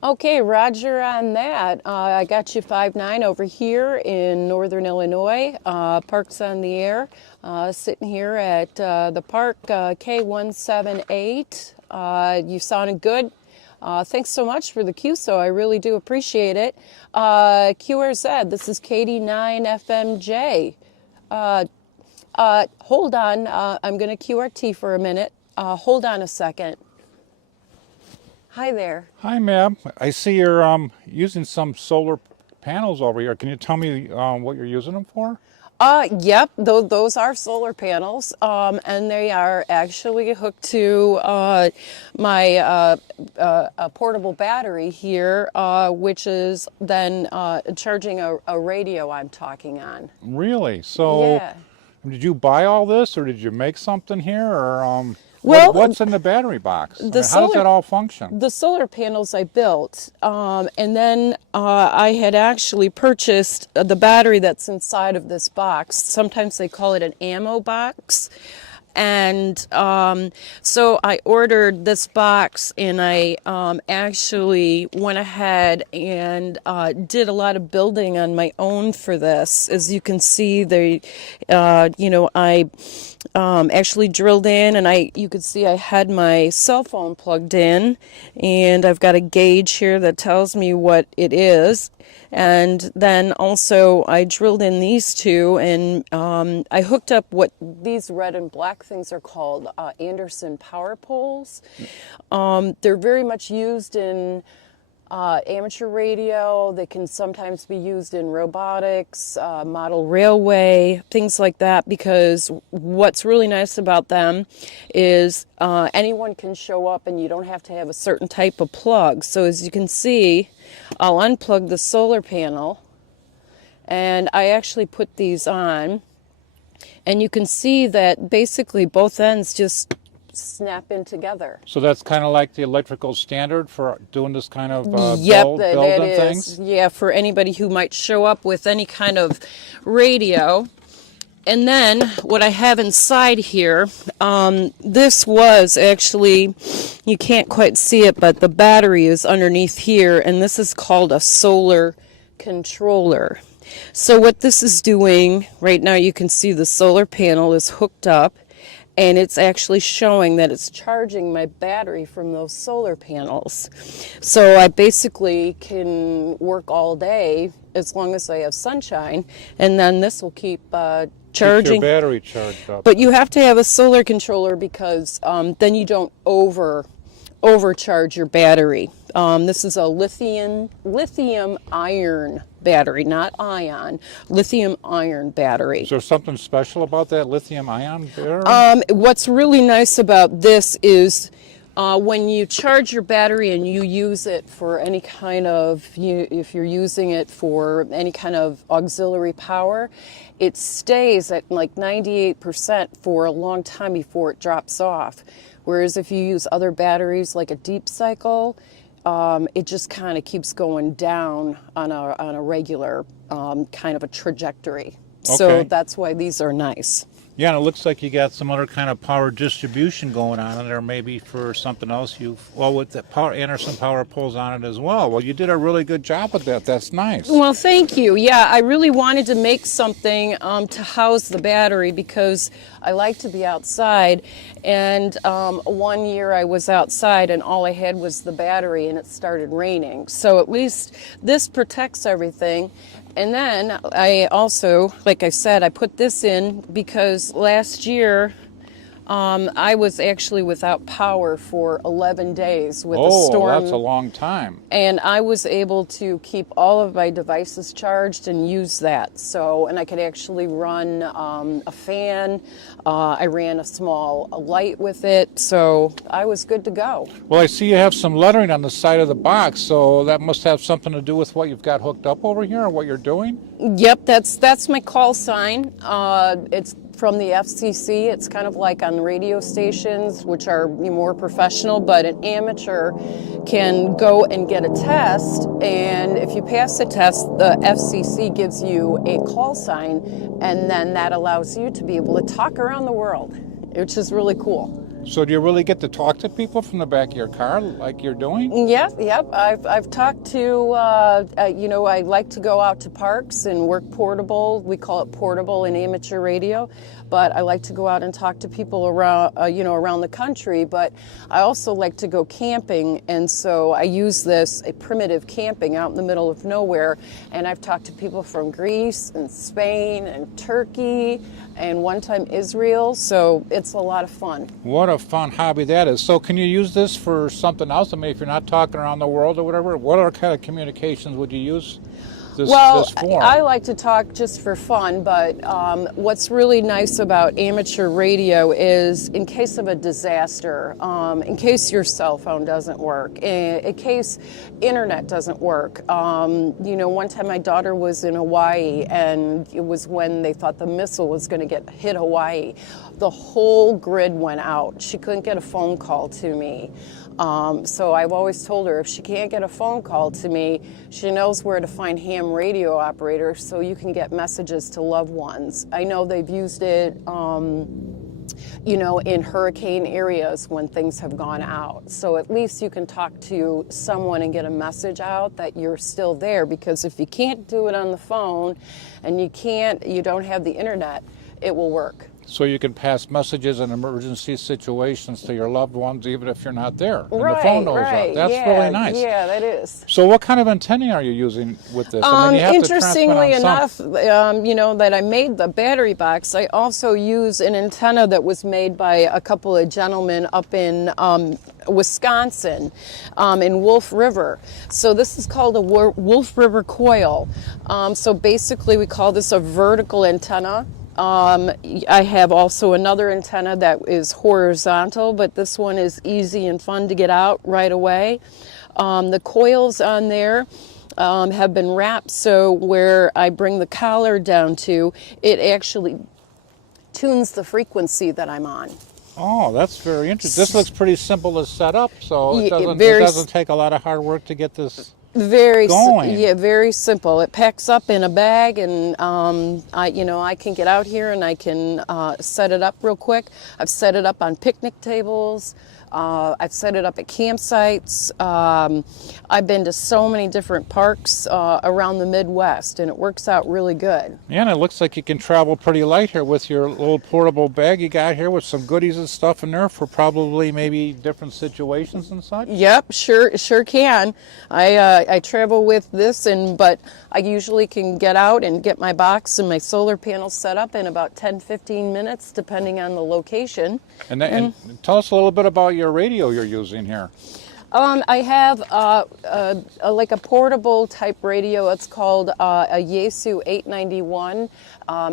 Okay, Roger on that. I got you 5-9 over here in Northern Illinois. Park's on the air. Sitting here at the park K178. You sounded good. Thanks so much for the QSO. I really do appreciate it. QRZ, this is KD9FMJ. Hold on. I'm going to QRT for a minute. Hold on a second. Hi there. Hi, ma'am. I see you're using some solar panels over here. Can you tell me what you're using them for? Yep, those are solar panels, and they are actually hooked to my portable battery here, which is then charging a radio I'm talking on. Really? So, Yeah. did you buy all this, or did you make something here, or Well, what's in the battery box? How does solar- that all function? The solar panels I built, and then I had actually purchased the battery that's inside of this box. Sometimes they call it an ammo box. And so I ordered this box, and I actually went ahead and did a lot of building on my own for this. As you can see, I actually drilled in, and you could see I had my cell phone plugged in, and I've got a gauge here that tells me what it is. And then also I drilled in these two, and I hooked up what these red and black things are called Anderson power poles. They're very much used in amateur radio. They can sometimes be used in robotics, model railway, things like that, because what's really nice about them is anyone can show up, and you don't have to have a certain type of plug. So as you can see, I'll unplug the solar panel, and I actually put these on, and you can see that basically both ends just snap in together. So that's kind of like the electrical standard for doing this kind of Yep, building that is. things? Yeah, for anybody who might show up with any kind of radio. And then what I have inside here, this was actually, you can't quite see it, but the battery is underneath here, and this is called a solar controller. So what this is doing, right now you can see the solar panel is hooked up, and it's actually showing that it's charging my battery from those solar panels. So I basically can work all day as long as I have sunshine, and then this will keep charging. Keep your battery charged up. But you have to have a solar controller because then you don't overcharge your battery. This is a lithium iron battery, not ion, lithium iron battery. Is there something special about that lithium ion battery? What's really nice about this is when you charge your battery and you use it for any kind of, if you're using it for any kind of auxiliary power, it stays at like 98% for a long time before it drops off. Whereas if you use other batteries like a deep cycle, it just kind of keeps going down on a regular kind of a trajectory. Okay. So that's why these are nice. Yeah, and it looks like you got some other kind of power distribution going on in there, maybe for something else. With the Anderson power poles on it as well. Well, you did a really good job with that. That's nice. Well, thank you. Yeah, I really wanted to make something to house the battery because I like to be outside. And one year I was outside and all I had was the battery, and it started raining. So at least this protects everything. And then I also, like I said, I put this in because last year I was actually without power for 11 days with a storm. Oh, that's a long time. And I was able to keep all of my devices charged and use that. So, and I could actually run a fan. I ran a small light with it. So I was good to go. Well, I see you have some lettering on the side of the box, so that must have something to do with what you've got hooked up over here or what you're doing? Yep, that's my call sign. It's from the FCC. It's kind of like on radio stations, which are more professional, but an amateur can go and get a test, and if you pass the test, the FCC gives you a call sign, and then that allows you to be able to talk around the world, which is really cool. So do you really get to talk to people from the back of your car like you're doing? Yep. I've talked to, I like to go out to parks and work portable. We call it portable in amateur radio. But I like to go out and talk to people around, around the country. But I also like to go camping. And so I use a primitive camping out in the middle of nowhere. And I've talked to people from Greece and Spain and Turkey and one time Israel. So it's a lot of fun. What a fun hobby that is. So can you use this for something else? I mean, if you're not talking around the world or whatever, what other kind of communications would you use this for? I like to talk just for fun, but what's really nice about amateur radio is in case of a disaster, in case your cell phone doesn't work, in case internet doesn't work. One time my daughter was in Hawaii, and it was when they thought the missile was going to hit Hawaii. The whole grid went out. She couldn't get a phone call to me. So I've always told her if she can't get a phone call to me, she knows where to find ham radio operators so you can get messages to loved ones. I know they've used it, in hurricane areas when things have gone out. So at least you can talk to someone and get a message out that you're still there, because if you can't do it on the phone and you don't have the internet, it will work. So you can pass messages in emergency situations to your loved ones even if you're not there. And Right, the phone knows right. that. That's really nice. Yeah, that is. So what kind of antennae are you using with this? I mean, you have Interestingly to transmit on enough, that I made the battery box, I also use an antenna that was made by a couple of gentlemen up in Wisconsin, in Wolf River. So this is called a Wolf River coil. So basically we call this a vertical antenna. I have also another antenna that is horizontal, but this one is easy and fun to get out right away. The coils on there have been wrapped so where I bring the collar down to, it actually tunes the frequency that I'm on. Oh, that's very interesting. This looks pretty simple to set up, so it Yeah, doesn't take a lot of hard work to get this going. Very simple. It packs up in a bag, and I can get out here and I can set it up real quick. I've set it up on picnic tables. I've set it up at campsites. I've been to so many different parks around the Midwest, and it works out really good. Yeah, and it looks like you can travel pretty light here with your little portable bag you got here with some goodies and stuff in there for probably maybe different situations and such. Yep, sure can. I travel with this, but I usually can get out and get my box and my solar panels set up in about 10-15 minutes, depending on the location. And tell us a little bit about your radio you're using here. I have like a portable type radio. It's called a Yaesu 891.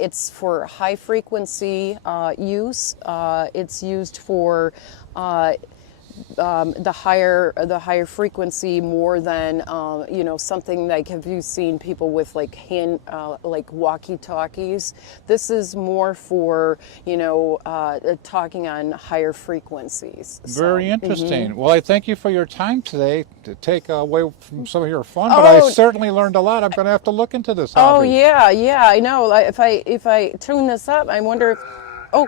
It's for high frequency use. It's used for the higher frequency more than something like, have you seen people with like like walkie-talkies? This is more for talking on higher frequencies. Very interesting. Well, I thank you for your time today to take away from some of your fun, but I certainly learned a lot. I'm going to have to look into this hobby. Oh yeah, I know. If I tune this up, I wonder if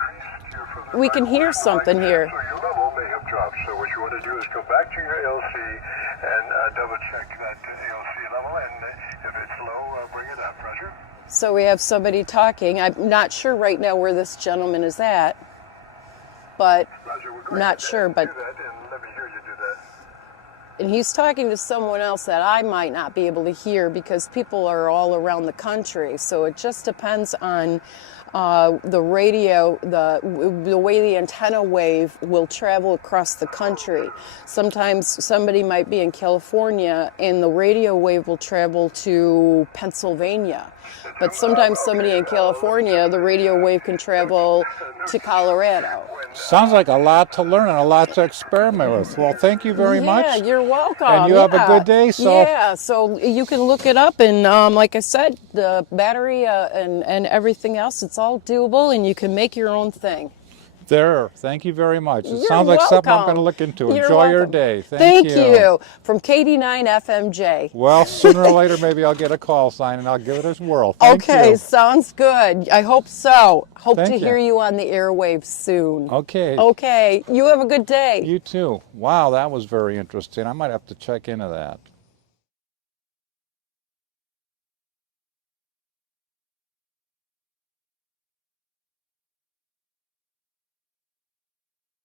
we can hear something here. Dropped. So what you want to do is go back to your LC and double check that LC level, and if it's low, bring it up. Roger. So we have somebody talking. I'm not sure right now where this gentleman is at, but Roger, not sure. But do that, and let me hear you do that. and he's talking to someone else that I might not be able to hear because people are all around the country. So it just depends on the radio, the way the antenna wave will travel across the country. Sometimes somebody might be in California and the radio wave will travel to Pennsylvania. But sometimes somebody in California, the radio wave can travel to Colorado. Sounds like a lot to learn and a lot to experiment with. Well, thank you very much. Yeah, you're welcome. And you have a good day. So you can look it up, and like I said, the battery and everything else, it's all doable, and you can make your own thing. There. Thank you very much. It You're sounds like something I'm welcome. going to look into. You're Enjoy your welcome. day. Thank you. From KD9 FMJ. Well, sooner or later, maybe I'll get a call sign and I'll give it a whirl. Thank Okay, you. sounds good. I hope so. Hope Thank to you. hear you on the airwaves soon. Okay. Okay, you have a good day. You too. Wow, that was very interesting. I might have to check into that.